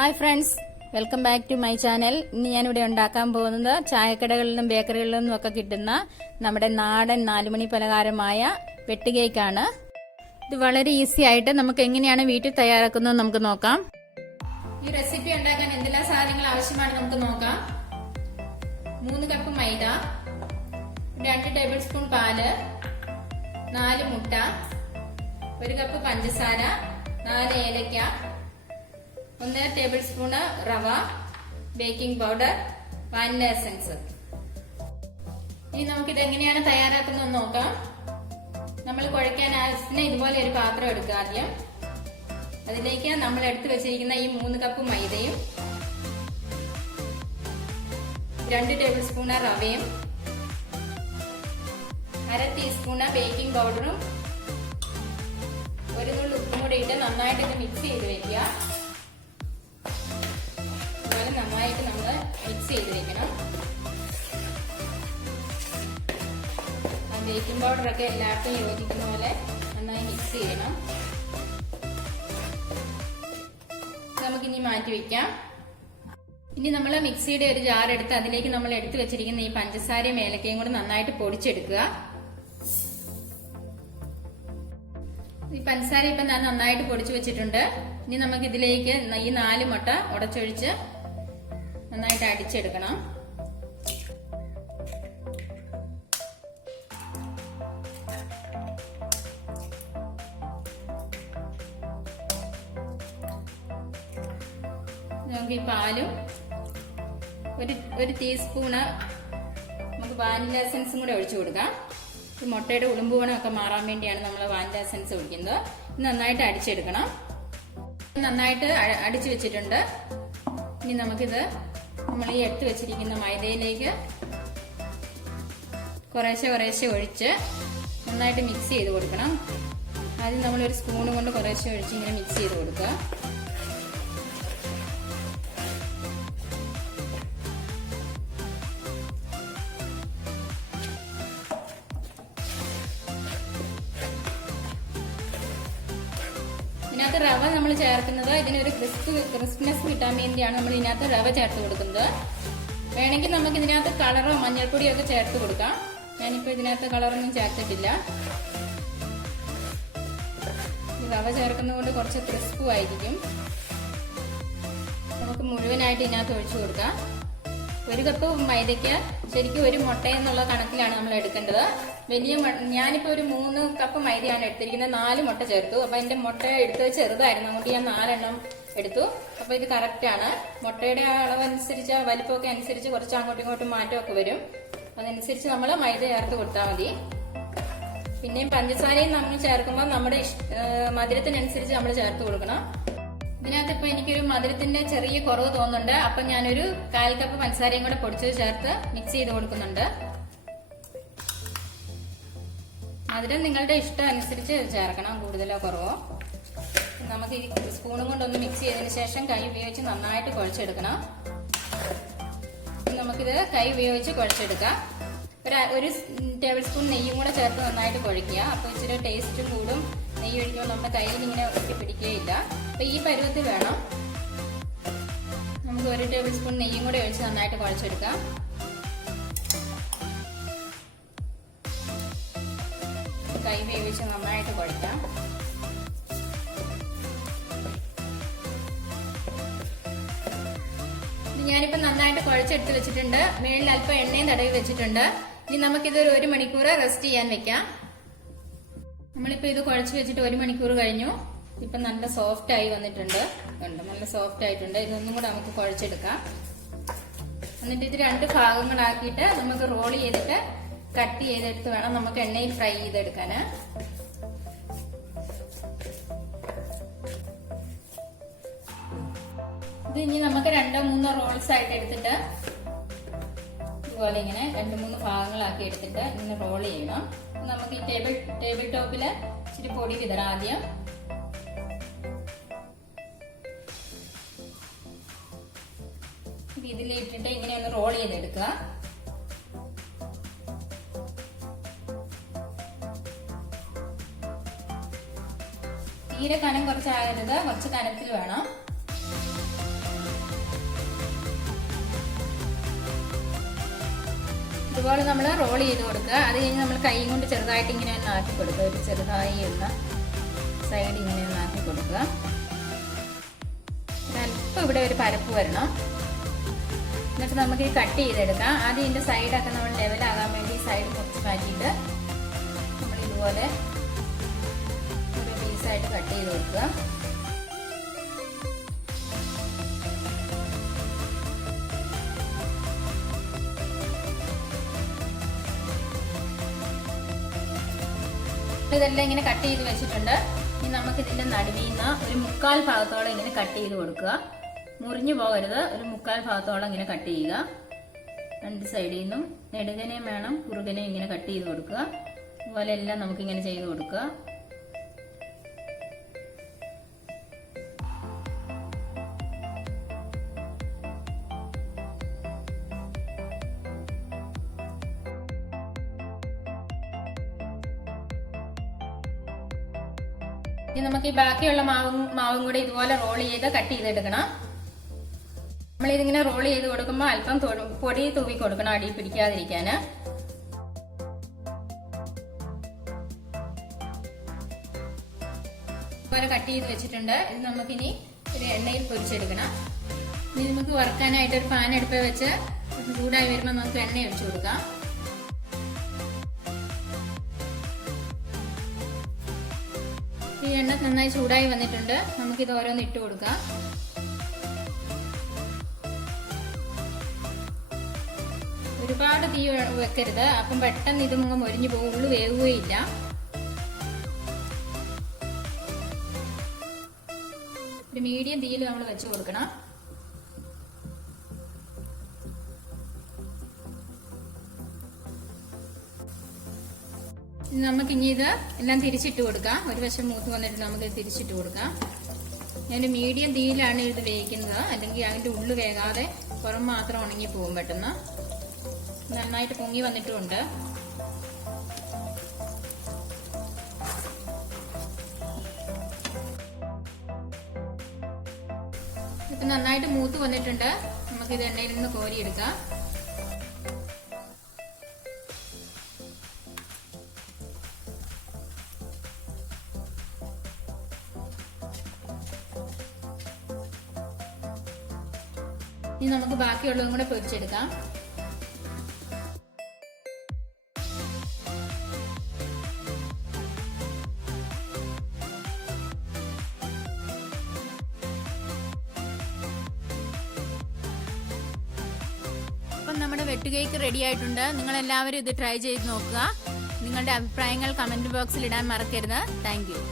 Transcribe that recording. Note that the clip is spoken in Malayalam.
Hi friends, welcome back to my channel. ഇന്ന് ഞാനിവിടെ ഉണ്ടാക്കാൻ പോകുന്നത് ചായക്കടകളിലും ബേക്കറികളിൽ നിന്നും ഒക്കെ കിട്ടുന്ന നമ്മുടെ നാടൻ 4 മണി പലഹാരമായ വെട്ട് കേക്കാണ്. ഇത് വളരെ ഈസി ആയിട്ട് നമുക്ക് എങ്ങനെയാണ് വീട്ടിൽ തയ്യാറാക്കുന്നത് നമുക്ക് നോക്കാം. ഈ റെസിപ്പി ഉണ്ടാക്കാൻ എന്തെല്ലാം സാധനങ്ങൾ ആവശ്യമാണ് നമുക്ക് നോക്കാം. 3 കപ്പ് മൈദ, 2 ടേബിൾ സ്പൂൺ പാല്, 4 മുട്ട, 1 കപ്പ് പഞ്ചസാര, 4 ഏലക്ക, 1 ടേബിൾ സ്പൂൺ റവ, ബേക്കിംഗ് പൗഡർ, വാനില എസൻസ്. ഇനി നമുക്കിത് എങ്ങനെയാണ് തയ്യാറാക്കുന്നത് നോക്കാം. നമ്മൾ കുഴയ്ക്കാൻ ആവശ്യത്തിന് ഇതുപോലെ ഒരു പാത്രം എടുക്കുക. ആദ്യം അതിലേക്ക് നമ്മൾ എടുത്തു വെച്ചിരിക്കുന്ന ഈ 3 കപ്പ് മൈദയും 2 ടേബിൾ സ്പൂൺ റവയും 1/2 ടീസ്പൂൺ ബേക്കിംഗ് പൗഡറും 1 നുള്ളി ഉപ്പും കൂടി ഇട്ട് നന്നായിട്ട് ഇത് മിക്സ് ചെയ്ത് വെക്കുക. അതുപോലെ നന്നായിട്ട് നമ്മൾ മിക്സ് ചെയ്ത് വെക്കണം. ബേക്കിംഗ് പൗഡറൊക്കെ എല്ലാവർക്കും യോജിക്കുന്ന പോലെ നന്നായി മിക്സ് ചെയ്യണം. നമുക്കിനി മാറ്റി വെക്കാം. ഇനി നമ്മൾ മിക്സിയുടെ ഒരു ജാർ എടുത്ത് അതിലേക്ക് നമ്മൾ എടുത്തു വെച്ചിരിക്കുന്ന ഈ പഞ്ചസാരയും ഏലക്കയും കൂടി നന്നായിട്ട് പൊടിച്ചെടുക്കുക. ഈ പഞ്ചസാര ഇപ്പൊ ഞാൻ നന്നായിട്ട് പൊടിച്ചു വെച്ചിട്ടുണ്ട്. ഇനി നമുക്ക് ഇതിലേക്ക് ഈ 4 മുട്ട ഉടച്ചൊഴിച്ച് നന്നായിട്ട് അടിച്ചെടുക്കണം. നമുക്ക് ഈ പാലും ഒരു ടീസ്പൂണ് നമുക്ക് വാനില എസൻസും കൂടെ ഒഴിച്ചു കൊടുക്കാം. ഈ മുട്ടയുടെ ഉളുമ്പുകണമൊക്കെ മാറാൻ വേണ്ടിയാണ് നമ്മൾ വാനില എസൻസ് ഒഴിക്കുന്നത്. ഇത് നന്നായിട്ട് അടിച്ചെടുക്കണം. നന്നായിട്ട് അടിച്ചു വെച്ചിട്ടുണ്ട്. ഇനി നമുക്കിത് നമ്മൾ ഈ എടുത്തു വെച്ചിരിക്കുന്ന മൈദയിലേക്ക് കുറേശ്ശെ ഒഴിച്ച് നന്നായിട്ട് മിക്സ് ചെയ്ത് കൊടുക്കണം. ആദ്യം നമ്മളൊരു സ്പൂണ് കൊണ്ട് കുറേശ്ശെ ഒഴിച്ച് ഇങ്ങനെ മിക്സ് ചെയ്ത് കൊടുക്കുക. ഇതിനകത്ത് റവ നമ്മൾ ചേർക്കുന്നത് ഇതിനൊരു ക്രിസ്പിനെസ് കിട്ടാൻ വേണ്ടിയാണ് നമ്മൾ ഇതിനകത്ത് റവ ചേർത്ത് കൊടുക്കുന്നത്. വേണമെങ്കിൽ നമുക്ക് ഇതിനകത്ത് കളറോ മഞ്ഞൾപ്പൊടിയോ ഒക്കെ ചേർത്ത് കൊടുക്കാം. ഞാനിപ്പോൾ ഇതിനകത്ത് കളറൊന്നും ചേർത്തിട്ടില്ല. റവ ചേർക്കുന്നതുകൊണ്ട് കുറച്ച് ക്രിസ്പും ആയിരിക്കും. നമുക്ക് മുഴുവനായിട്ട് ഇതിനകത്ത് ഒഴിച്ചു കൊടുക്കാം. 1 കപ്പ് മൈദയ്ക്ക് ശരിക്കും 1 മുട്ട എന്നുള്ള കണക്കിലാണ് നമ്മൾ എടുക്കേണ്ടത്. ഞാനിപ്പോൾ ഒരു 3 കപ്പ് മൈദയാണ് എടുത്തിരിക്കുന്നത്. 4 മുട്ട ചേർത്തു. അപ്പൊ എന്റെ മുട്ട എടുത്തത് ചെറുതായിരുന്നു, അതുകൊണ്ട് ഞാൻ 4 എണ്ണം എടുത്തു. അപ്പൊ ഇത് കറക്റ്റ് ആണ്. മുട്ടയുടെ അളവനുസരിച്ച് വലിപ്പമൊക്കെ അനുസരിച്ച് കുറച്ച് അങ്ങോട്ടും ഇങ്ങോട്ടും മാറ്റമൊക്കെ വരും. അതനുസരിച്ച് നമ്മൾ മൈദ ചേർത്ത് കൊടുത്താൽ മതി. പിന്നെയും പഞ്ചസാരയും നമ്മൾ ചേർക്കുമ്പോൾ നമ്മുടെ മധുരത്തിനനുസരിച്ച് നമ്മൾ ചേർത്ത് കൊടുക്കണം. ഇതിനകത്ത് ഇപ്പൊ എനിക്കൊരു മധുരത്തിന്റെ ചെറിയ കുറവ് തോന്നുന്നുണ്ട്. അപ്പൊ ഞാനൊരു 1/4 കപ്പ് പഞ്ചസാരയും കൂടെ പൊടിച്ചത് ചേർത്ത് മിക്സ് ചെയ്ത് കൊടുക്കുന്നുണ്ട്. മധുരം നിങ്ങളുടെ ഇഷ്ടം അനുസരിച്ച് ചേർക്കണം, കൂടുതലോ കുറവോ. നമുക്ക് ഈ സ്പൂണും കൊണ്ടൊന്ന് മിക്സ് ചെയ്തതിന് ശേഷം കൈ ഉപയോഗിച്ച് നന്നായിട്ട് കുഴച്ചെടുക്കണം. നമുക്കിത് കൈ ഉപയോഗിച്ച് കുഴച്ചെടുക്കാം. ഒരു ടേബിൾ സ്പൂൺ നെയ്യും കൂടെ ചേർത്ത് നന്നായിട്ട് കുഴയ്ക്കുക. അപ്പൊ ഇച്ചിരി ടേസ്റ്റും കൂടും. നെയ്യ് ഒഴിക്കുമ്പോൾ നമ്മുടെ കയ്യിൽ ഇങ്ങനെ ഒട്ടി പിടിക്കുകയില്ല. അപ്പൊ ഈ പരുവത്തിൽ വേണം. നമുക്ക് 1 ടേബിൾ സ്പൂൺ നെയ്യും കൂടെ ഒഴിച്ച് നന്നായിട്ട് കുഴച്ചെടുക്കാം. കൈ വേവിച്ച് നന്നായിട്ട് കുഴയ്ക്കാം. ഞാനിപ്പോ നന്നായിട്ട് കുഴച്ചെടുത്ത് വെച്ചിട്ടുണ്ട്. മേളിൽ അല്പം എണ്ണയും തടവി വെച്ചിട്ടുണ്ട്. ഇനി നമുക്കിതൊരു 1 മണിക്കൂർ റെസ്റ്റ് ചെയ്യാൻ വെക്കാം. നമ്മളിപ്പോ ഇത് കുഴച്ച് വെച്ചിട്ട് 1 മണിക്കൂർ കഴിഞ്ഞു. ഇപ്പൊ നല്ല സോഫ്റ്റ് ആയി വന്നിട്ടുണ്ട്. നല്ല സോഫ്റ്റ് ആയിട്ടുണ്ട്. ഇതൊന്നും കൂടെ നമുക്ക് കുഴച്ചെടുക്കാം. എന്നിട്ട് ഇത് 2 ഭാഗങ്ങളാക്കിയിട്ട് നമുക്ക് റോൾ ചെയ്തിട്ട് കട്ട് ചെയ്തെടുത്ത് വേണം നമുക്ക് എണ്ണയിൽ ഫ്രൈ ചെയ്തെടുക്കാന്. ഇത് ഇനി നമുക്ക് 2-3 റോൾസ് ആയിട്ട് എടുത്തിട്ട് ഇതുപോലെ ഇങ്ങനെ 2-3 ഭാഗങ്ങളാക്കി എടുത്തിട്ട് ഇങ്ങനെ റോൾ ചെയ്യണം. നമുക്ക് ഈ ടേബിൾ ടോപ്പില് ഇച്ചിരി പൊടി വിതറാം. ആദ്യം ഇതിലിട്ടിട്ട് ഇങ്ങനെ ഒന്ന് റോൾ ചെയ്തെടുക്കുക. തീരെ കനം കുറച്ചാകരുത്, കുറച്ച് കനത്തിൽ വേണം. ഇതുപോലെ നമ്മൾ റോൾ ചെയ്ത് കൊടുക്കുക. അത് കഴിഞ്ഞ് നമ്മൾ കൈ കൊണ്ട് ചെറുതായിട്ട് ഇങ്ങനെ ഒന്ന് ആക്കി കൊടുക്കുക. ഒരു ചെറുതായി ഒന്ന് സൈഡ് ഇങ്ങനെ ഒന്ന് ആക്കി കൊടുക്കുക. അല്പം ഇവിടെ ഒരു പരപ്പ് വരണം. എന്നിട്ട് നമുക്ക് ഈ കട്ട് ചെയ്തെടുക്കാം. ആദ്യം ഇതിൻ്റെ സൈഡൊക്കെ നമ്മൾ ലെവലാകാൻ വേണ്ടി സൈഡ് കുറച്ച് മാറ്റിയിട്ട് നമ്മൾ ഇതുപോലെ ഒരു പീസായിട്ട് കട്ട് ചെയ്ത് കൊടുക്കുക. ഇതെല്ലാം ഇങ്ങനെ കട്ട് ചെയ്ത് വെച്ചിട്ടുണ്ട്. ഇനി നമുക്ക് ഇതിന്റെ നടുവിൽ നിന്ന് ഒരു 1/4 ഭാഗത്തോളം ഇങ്ങനെ കട്ട് ചെയ്ത് കൊടുക്കുക. മുറിഞ്ഞു പോകരുത്. ഒരു 1/4 ഭാഗത്തോളം ഇങ്ങനെ കട്ട് ചെയ്യുക. രണ്ട് സൈഡിൽ നിന്നും നെടുകനെയും വേണം കുറുകനെയും ഇങ്ങനെ കട്ട് ചെയ്ത് കൊടുക്കുക. അതുപോലെ എല്ലാം നമുക്ക് ഇങ്ങനെ ചെയ്ത് കൊടുക്കുക. ഇനി നമുക്ക് ഈ ബാക്കിയുള്ള മാവും കൂടി ഇതുപോലെ റോൾ ചെയ്ത് കട്ട് ചെയ്തെടുക്കണം. നമ്മളിതിങ്ങനെ റോൾ ചെയ്ത് കൊടുക്കുമ്പോൾ അല്പം പൊടി തൂവി കൊടുക്കണം, അടി പിടിക്കാതിരിക്കാന്. ഇതുപോലെ കട്ട് ചെയ്ത് വെച്ചിട്ടുണ്ട്. ഇത് നമുക്കിനി ഒരു എണ്ണയിൽ പൊരിച്ചെടുക്കണം. ഇനി നമുക്ക് വറുക്കാനായിട്ട് ഒരു പാൻ അടുപ്പ് വെച്ച് ചൂടായി വരുമ്പോൾ നമുക്ക് എണ്ണ ഒഴിച്ചു കൊടുക്കാം. ഈ എണ്ണ നന്നായി ചൂടായി വന്നിട്ടുണ്ട്. നമുക്കിത് ഓരോന്ന് ഇട്ട് കൊടുക്കാം. ഒരുപാട് തീ വെക്കരുത്, അപ്പം പെട്ടെന്ന് ഇത് മൊരിഞ്ഞു പോകും, ഉള്ളു വേവുകയില്ല. ഒരു മീഡിയം തീയിൽ നമ്മൾ വെച്ച് കൊടുക്കണം. നമുക്കിനി ഇത് എല്ലാം തിരിച്ചിട്ട് കൊടുക്കാം. ഒരു വശം മൂത്ത് വന്നിട്ട് നമുക്ക് തിരിച്ചിട്ട് കൊടുക്കാം. ഞാൻ മീഡിയം തീയിലാണ് ഇത് വേവിക്കുന്നത്, അല്ലെങ്കിൽ അതിൻ്റെ ഉള്ളു വേകാതെ പുറം മാത്രം ഉണങ്ങി പോകും പെട്ടെന്ന്. നന്നായിട്ട് പൊങ്ങി വന്നിട്ടുമുണ്ട്. ഇപ്പം നന്നായിട്ട് മൂത്ത് വന്നിട്ടുണ്ട്. നമുക്കിത് എണ്ണയിൽ നിന്ന് കോരിയെടുക്കാം. ഇനി നമുക്ക് ബാക്കിയുള്ളതും കൂടെ പൊരിച്ചെടുക്കാം. അപ്പം നമ്മുടെ വെട്ട് കേക്ക് റെഡി ആയിട്ടുണ്ട്. നിങ്ങളെല്ലാവരും ഇത് ട്രൈ ചെയ്ത് നോക്കുക. നിങ്ങളുടെ അഭിപ്രായങ്ങൾ കമന്റ് ബോക്സിൽ ഇടാൻ മറക്കരുത്. Thank you.